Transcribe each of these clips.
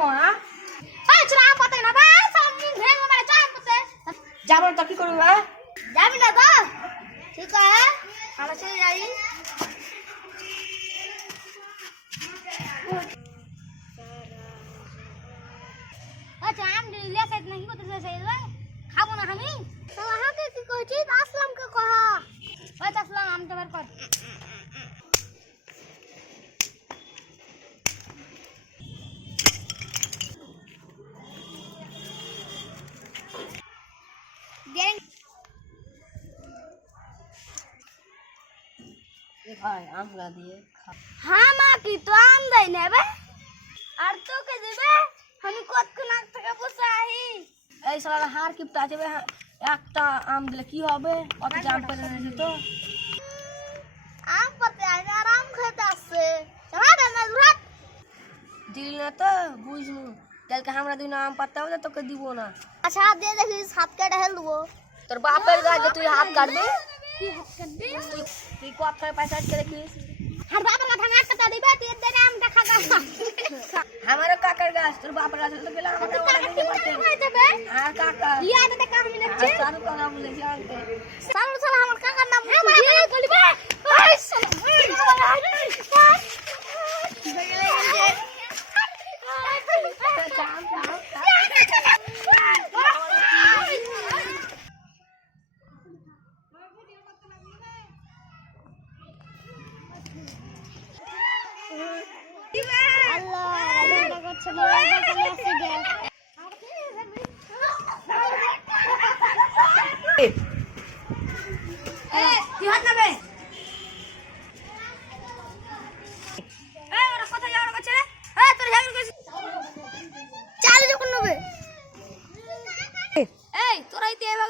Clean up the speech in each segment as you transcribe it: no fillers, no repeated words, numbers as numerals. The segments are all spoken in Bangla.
যাবো না আম পাতে না বা সব মুখ ভেঙে মারে চাম পাতে যাবো তো কি করবো যাবি না তো ঠিক আছে আমরা চলে যাই আচ্ছা আম দিলে সাইড নাকি করতে চাই খাবো না আমি তো হাতে কি কইছিস আসলাম কে কহ ওই আসলাম আম তো বের কর ভাই আমলা দিয়ে হ্যাঁ মা কি তো আম দেয় নেবে আর তোকে দেবে আমি কতক্ষণ আগ থেকে বসে আহি এই সালা হার কিপটা আছে একটা আম দিলে কি হবে অত জাম করে নিয়েছে তো আম পাতে আর আম খেতে আসছে জানা না ঘুরাত দিল না তো বুঝলু কালকে আমরা দুই না আম পাততে হবে তোকে দিব না আচ্ছা দিয়ে দেখিস হাত কাটা হেলবো তোর বাপের গাছে তুই হাত কাটবি কি হাত কাটবি তুই কোথায় পয়সা আটকে রাখিস আর বাবা না থানা কাটা দিবে তুই দে আম দেখা গা আমারও কাকার গাছ তোর বাপের গাছ তো গেলে আমাকে ওরা দিতে পারতে হয়ে যাবে আর কাকা ইয়া দে দেখা আমি নাচছে সারু কথা বলেছি আনতে সালু সালা আমার কাকার নাম কি বলবে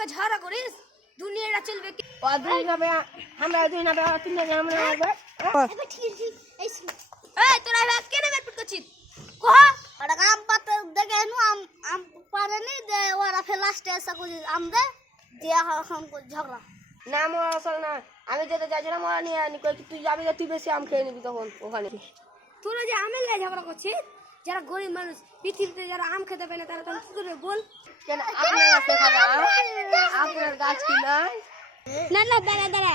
ওই ঝগড়া করিস দুনিয়াটা চলবে কি দুই নাবে আমরা দুই নাবে তিন নাবে আমরা মারবে ঠিক ঠিক এই এই তোরা ভাগ কেন বেট করছিস কহ আর আম পাতে দেখে নু আম আম পারে নি দে ওরা ফে লাস্টে এসে কই আম দে দিয়া এখন কই ঝগড়া না মোর আসল না আমি যেতে চাইছিলাম ওরা নিয়ে আনি কই তুই যাবি তুই বেশি আম খেয়ে নিবি তখন ওখানে তোরা যে আমের লাই ঝগড়া করছিস যারা গরিব মানুষ পৃথিবীতে যারা আম খেতে পায় না তারা তখন কি করবে বল কেন আপনার গাছে খাবা আপনার গাছ কি নাই না না দাঁড়া দাঁড়া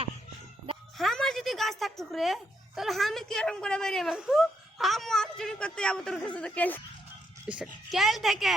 আমার যদি গাছ থাকতো রে তাহলে আমি কিরকম করে বেরিয়ে যাবো তুই আম চুরি করতে যাবো তোর কাছে তো কেল থেকে